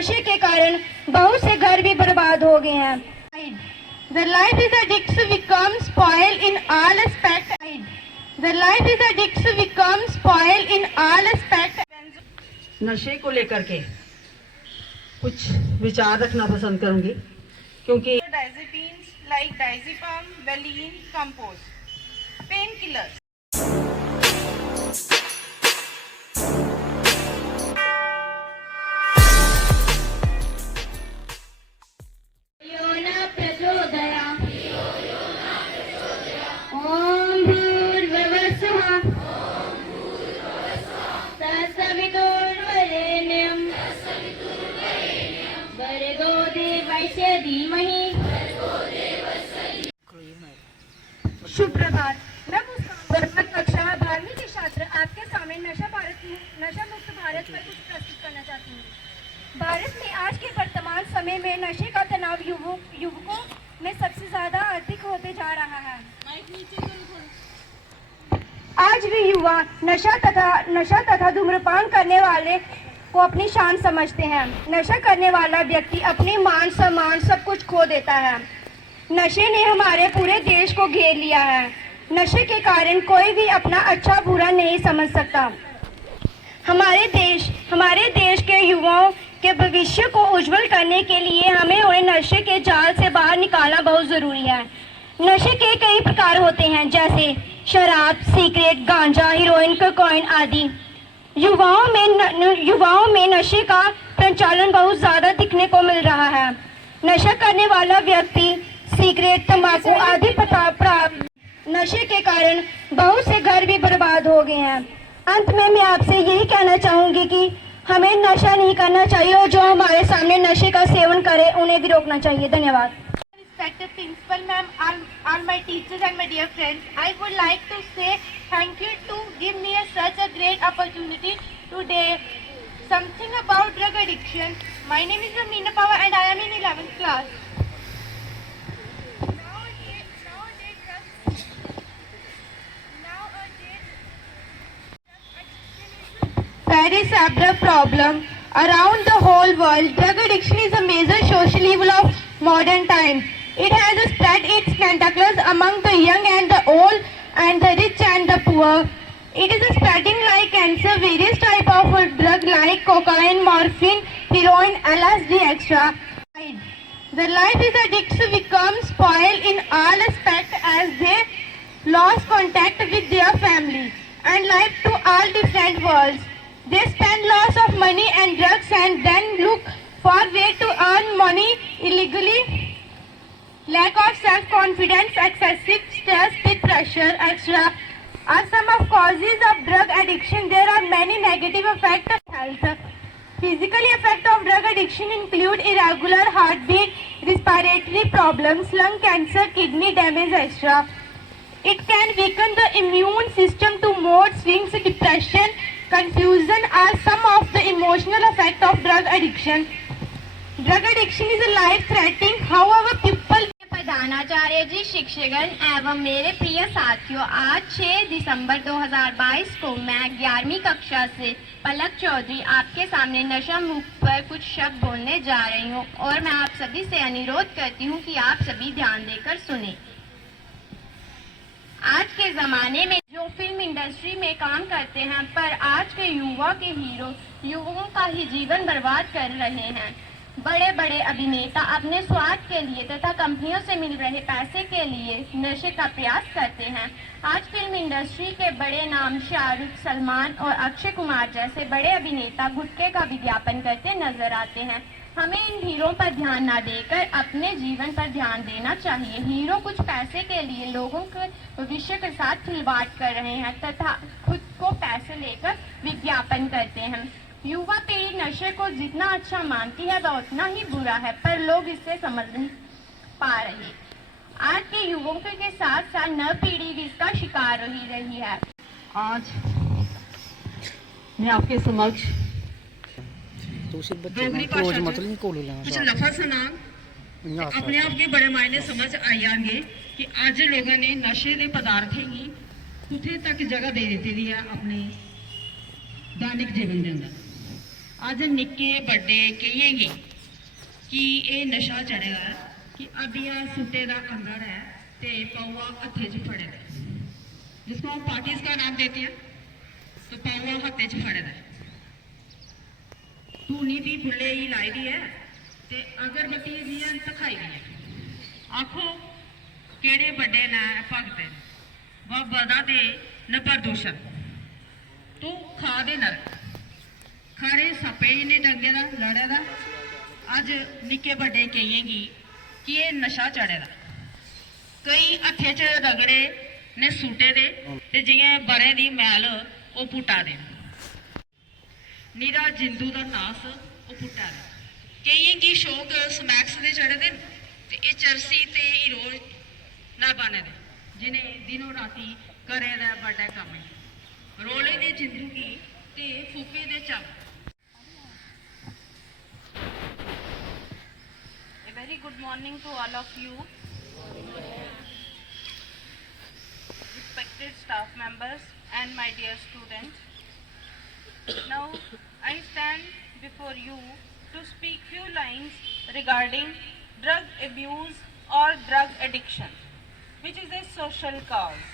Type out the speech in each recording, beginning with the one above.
नशे के कारण बहुत से घर भी बर्बाद हो गए हैं। The life is addicts become spoil in all aspect. The life is addicts become spoil in all aspect. नशे को लेकर के कुछ विचार रखना पसंद करूंगी, क्योंकि Diazepines like diazepam, Valine, Compose, painkillers. ओम भूर्भुवस्सुः तत्सवितुर्वरेण्यं भर्गो देवस्य धीमहि। शुभ प्रभात। मैं मुस्कान कक्षा 12वीं के छात्र आपके सामने नशा मुक्त भारत पर कुछ प्रस्तुत करना चाहती हूँ। भारत में आज के वर्तमान समय में नशे का तनाव युवकों में सबसे ज्यादा अधिक होते जा रहा है। आज भी युवा नशा तथा धूम्रपान करने वाले को अपनी शान समझते हैं। नशा करने वाला व्यक्ति अपनी मान सम्मान सब कुछ खो देता है। नशे ने हमारे पूरे देश को घेर लिया है। नशे के कारण कोई भी अपना अच्छा बुरा नहीं समझ सकता। हमारे देश के युवाओं के भविष्य को उज्जवल करने के लिए हमें उन्हें नशे के जाल से बाहर निकालना बहुत जरूरी है। नशे के कई प्रकार होते हैं, जैसे शराब, सिगरेट, गांजा, हेरोइन, कोकाइन आदि। युवाओं में नशे का प्रचलन बहुत ज्यादा दिखने को मिल रहा है। नशा करने वाला व्यक्ति सिगरेट, तंबाकू आदि नशे के कारण बहुत से घर भी बर्बाद हो गए हैं। अंत में मैं आपसे यही कहना चाहूंगी कि हमें नशा नहीं करना चाहिए और जो हमारे सामने नशे का सेवन करे उन्हें भी रोकना चाहिए। धन्यवाद। Respected principal ma'am, all my teachers and my dear friends, I would like to say thank you to give me such a great opportunity today. Something about drug addiction. My name is Ramina Pawar and I am in 11th class. Very severe problem around the whole world. Drug addiction is a major social evil of modern times. It has spread its tentacles among the young and the old, and the rich and the poor. It is spreading like cancer. Various types of drugs like cocaine, morphine, heroin, LSD, etc. The life is addicts become spoil in all aspects as they lose contact with their family and life to all different worlds. They spend lots of money and drugs and then look for way to earn money illegally. Lack of self-confidence, excessive stress with pressure, etc. are some of causes of drug addiction. There are many negative effects on health. Physical effects of drug addiction include irregular heartbeat, respiratory problems, lung cancer, kidney damage, etc. It can weaken the immune system to mood swings, depression, confusion are some of the emotional effects of drug addiction. Drug addiction is a life-threatening. However, people प्रधानाचार्य जी, शिक्षकगण एवं मेरे प्रिय साथियों, आज 6 दिसंबर 2022 को मैं 11वीं कक्षा से पलक चौधरी आपके सामने नशा मुक्त पर कुछ शब्द बोलने जा रही हूँ और मैं आप सभी से अनुरोध करती हूँ कि आप सभी ध्यान देकर सुने। आज के ज़माने में जो फिल्म इंडस्ट्री में काम करते हैं पर आज के युवा के हीरो युवाओं का ही जीवन बर्बाद कर रहे हैं। बड़े बड़े अभिनेता अपने स्वार्थ के लिए तथा कंपनियों से मिल रहे पैसे के लिए नशे का प्रयास करते हैं। आज फिल्म इंडस्ट्री के बड़े नाम शाहरुख, सलमान और अक्षय कुमार जैसे बड़े अभिनेता गुटखे का विज्ञापन करते नजर आते हैं। हमें इन हीरो पर ध्यान न देकर अपने जीवन पर ध्यान देना चाहिए। हीरो कुछ पैसे के लिए लोगों के भविष्य के साथ खिलवाड़ कर रहे हैं तथा खुद को पैसे लेकर विज्ञापन करते हैं। युवा पीढ़ी नशे को जितना अच्छा मानती है वह उतना ही बुरा है, पर लोग इससे समझ नहीं पा रहे। आज के युवाओं के साथ साथ नव पीढ़ी भी इसका शिकार हो रही है। आज मैं आपके समक्ष कुछ लफा सनाम अपने आप के बड़े मायने समझ आएंगे कि आज लोगों ने नशे के पदार्थों की कुछ तक जगह दे दी है अपने दैनिक जीवन के अंदर। ਅੱਜ ਨਿੱਕੇ ਵੱਡੇ ਕਹੀਏਗੇ कि ये नशा चढ़ेगा कि अबिया सुटे का अंदर है ते पौवा हथे च फड़े है, जिसको हम पार्टीज का नाम देते हैं, तो पौवा हथे च फड़े है, धूनी भी फुले ही लाई दी है ते अगरबत्ती भी है दिखाई दी है। आखो केड़े बड़े न भगत व बदा दे न प्रदूषण तू खा दे नर खारे सपे ने डंगे का लड़े का अज निके बड़े कहेंगी कि ये नशा चढ़े दा कई हथे च रगड़े ने सूटे दे ते जियां बरे दी मैल वो पुटा दे नीरा जिंदू दा नास वो पुटा दे कईएंगी शौक स्मैक्स दे चढ़े दे ते ये चरसी ते हीरो ना बने दे जिन्हें दिनों राती करे दा बड़ा कम है रोले दे जिंदगी ते फूके दे चम। Very good morning to all of you, respected staff members and my dear students. Now I stand before you to speak few lines regarding drug abuse or drug addiction, which is a social cause.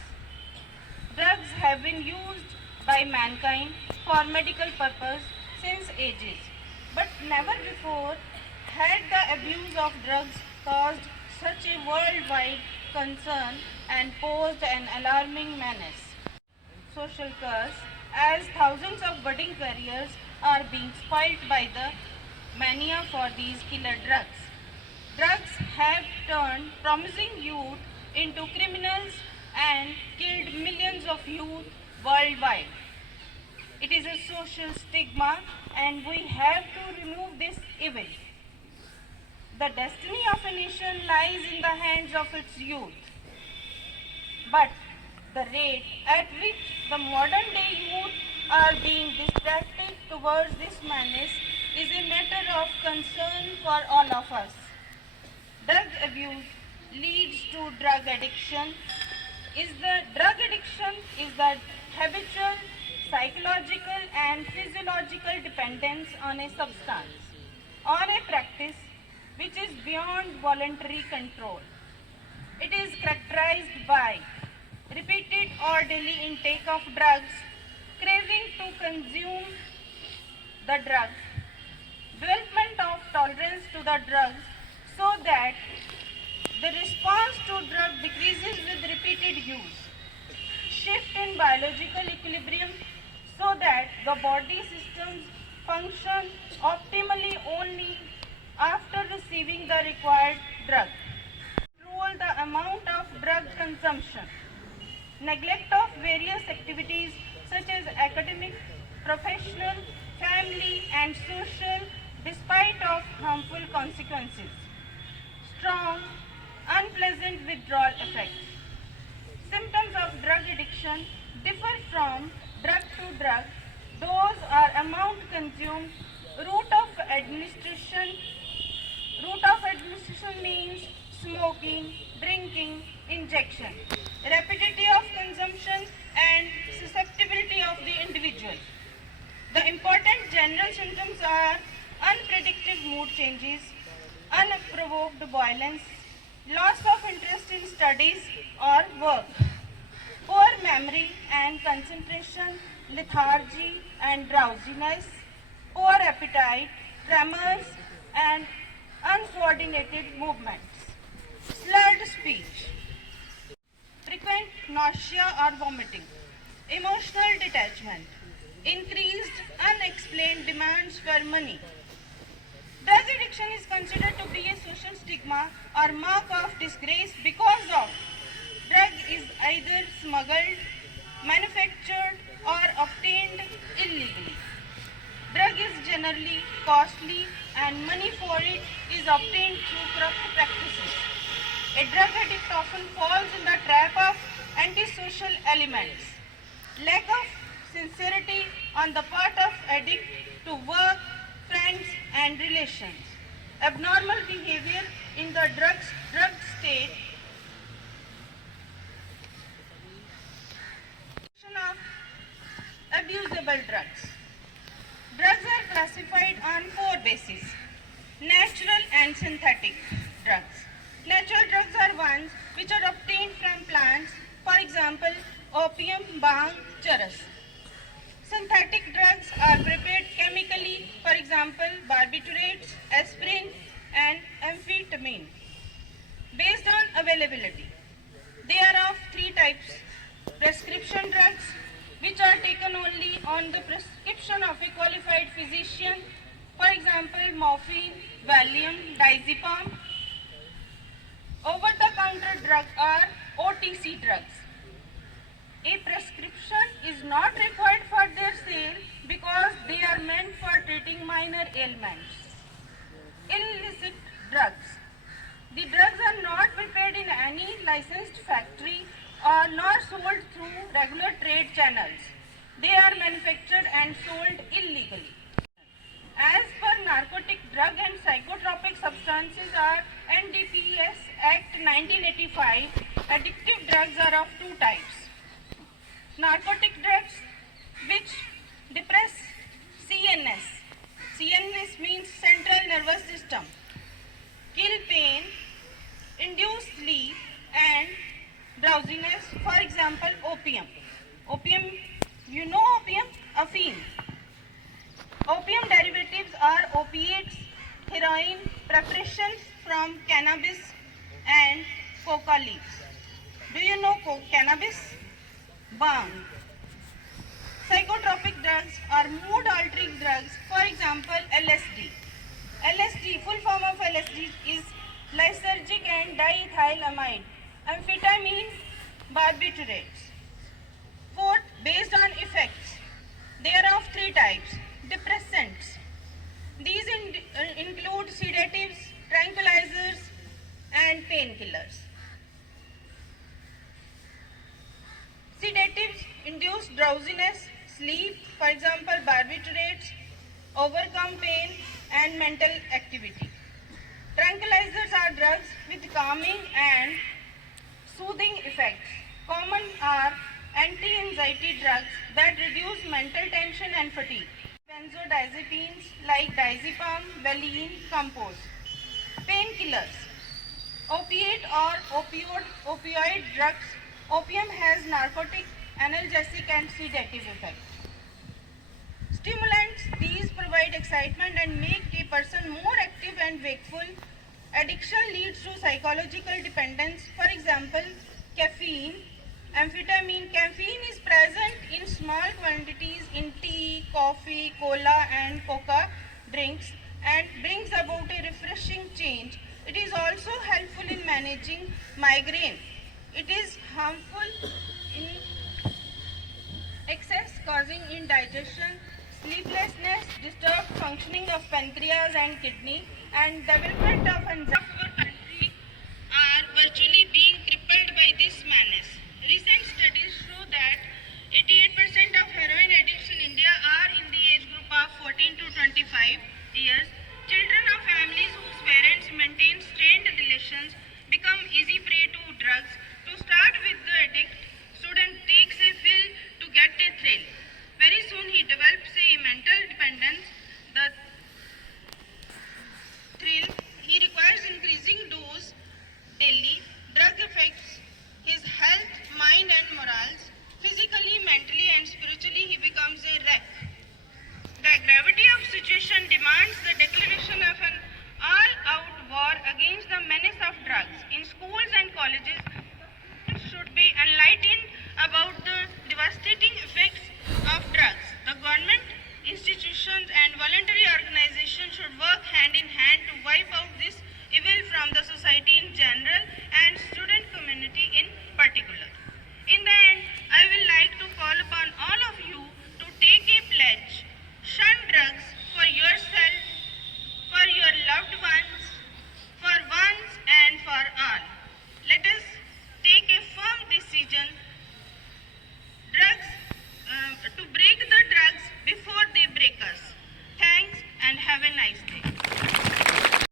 Drugs have been used by mankind for medical purpose since ages, but never before had the abuse of drugs caused such a worldwide concern and posed an alarming menace. Social curse, as thousands of budding careers are being spoilt by the mania for these killer drugs. Drugs have turned promising youth into criminals and killed millions of youth worldwide. It is a social stigma and we have to remove this evil. The destiny of a nation lies in the hands of its youth. But the rate at which the modern day youth are being distracted towards this menace is a matter of concern for all of us. Drug abuse leads to drug addiction. Drug addiction is the habitual, psychological and physiological dependence on a substance, on a practice which is beyond voluntary control. It is characterized by repeated or daily intake of drugs, craving to consume the drug, development of tolerance to the drugs so that the response to drug decreases with repeated use, shift in biological equilibrium so that the body systems function optimally only after receiving the required drug. Control the amount of drug consumption. Neglect of various activities such as academic, professional, family and social despite of harmful consequences. Strong, unpleasant withdrawal effects. Symptoms of drug addiction differ from drug to drug. Those are amount consumed, route of administration. Route of administration means smoking, drinking, injection, rapidity of consumption and susceptibility of the individual. The important general symptoms are unpredictable mood changes, unprovoked violence, loss of interest in studies or work, poor memory and concentration, lethargy and drowsiness, poor appetite, tremors and uncoordinated movements, slurred speech, frequent nausea or vomiting, emotional detachment, increased unexplained demands for money. Drug addiction is considered to be a social stigma or mark of disgrace because of drug is either smuggled, manufactured or obtained illegally. Drug is generally costly and money for it is obtained through corrupt practices. A drug addict often falls in the trap of antisocial elements, lack of sincerity on the part of addict to work, friends and relations, abnormal behavior in the drug state, of abusable drugs. Drugs are classified on four bases: natural and synthetic drugs. Natural drugs are ones which are obtained from plants, for example, opium, bhang, charas. Synthetic drugs are prepared chemically, for example, barbiturates, aspirin, and amphetamine. Based on availability, they are of three types: prescription drugs, which are taken only on the prescription of a qualified physician, for example, morphine, Valium, diazepam. Over-the-counter drugs are OTC drugs. A prescription is not required for their sale because they are meant for treating minor ailments. Illicit drugs. The drugs are not prepared in any licensed factory or nor sold through regular trade channels. They are manufactured and sold illegally. As per Narcotic Drug and Psychotropic Substances are NDPS Act 1985, addictive drugs are of two types: narcotic drugs, which depress CNS. CNS means central nervous system, kill pain, induce sleep and drowsiness. For example, opium. Opium, you know opium? Afim. Opium derivatives are opiates, heroin, preparations from cannabis and coca leaves. Do you know cannabis? Bhang. Psychotropic drugs are mood-altering drugs, for example, LSD. LSD, full form of LSD is lysergic and diethylamide. Amphetamine, barbiturates. Fourth, based on effects, they are of three types: depressants. These include sedatives, tranquilizers, and painkillers. Sedatives induce drowsiness, sleep, for example, barbiturates, overcome pain, and mental activity. Tranquilizers are drugs with calming and soothing effects. Common are anti-anxiety drugs that reduce mental tension and fatigue. Benzodiazepines like diazepam, Valium, Compose. Painkillers. Opiate or opioid drugs. Opium has narcotic, analgesic and sedative effects. Stimulants, these provide excitement and make a person more active and wakeful. Addiction leads to psychological dependence. For example, caffeine, amphetamine. Caffeine is present in small quantities in tea, coffee, cola and coca drinks and brings about a refreshing change. It is also helpful in managing migraine. It is harmful in excess, causing indigestion, sleeplessness, disturbed functioning of pancreas and kidney, and development of anxiety. Our country are virtually being crippled by this madness. Recent studies show that 88% of heroin addicts in India are in the age group of 14 to 25 years. Children of families whose parents maintain strained relations become easy prey to drugs. To start with, the addict student takes a pill to get a thrill. Very soon he develops a mental dependence. The thrill, he requires increasing dose daily. Drug affects his health, mind and morals. Physically, mentally and spiritually he becomes a wreck. The gravity of situation demands the declaration of an all-out war against the menace of drugs. In schools and colleges, should be enlightened about the devastating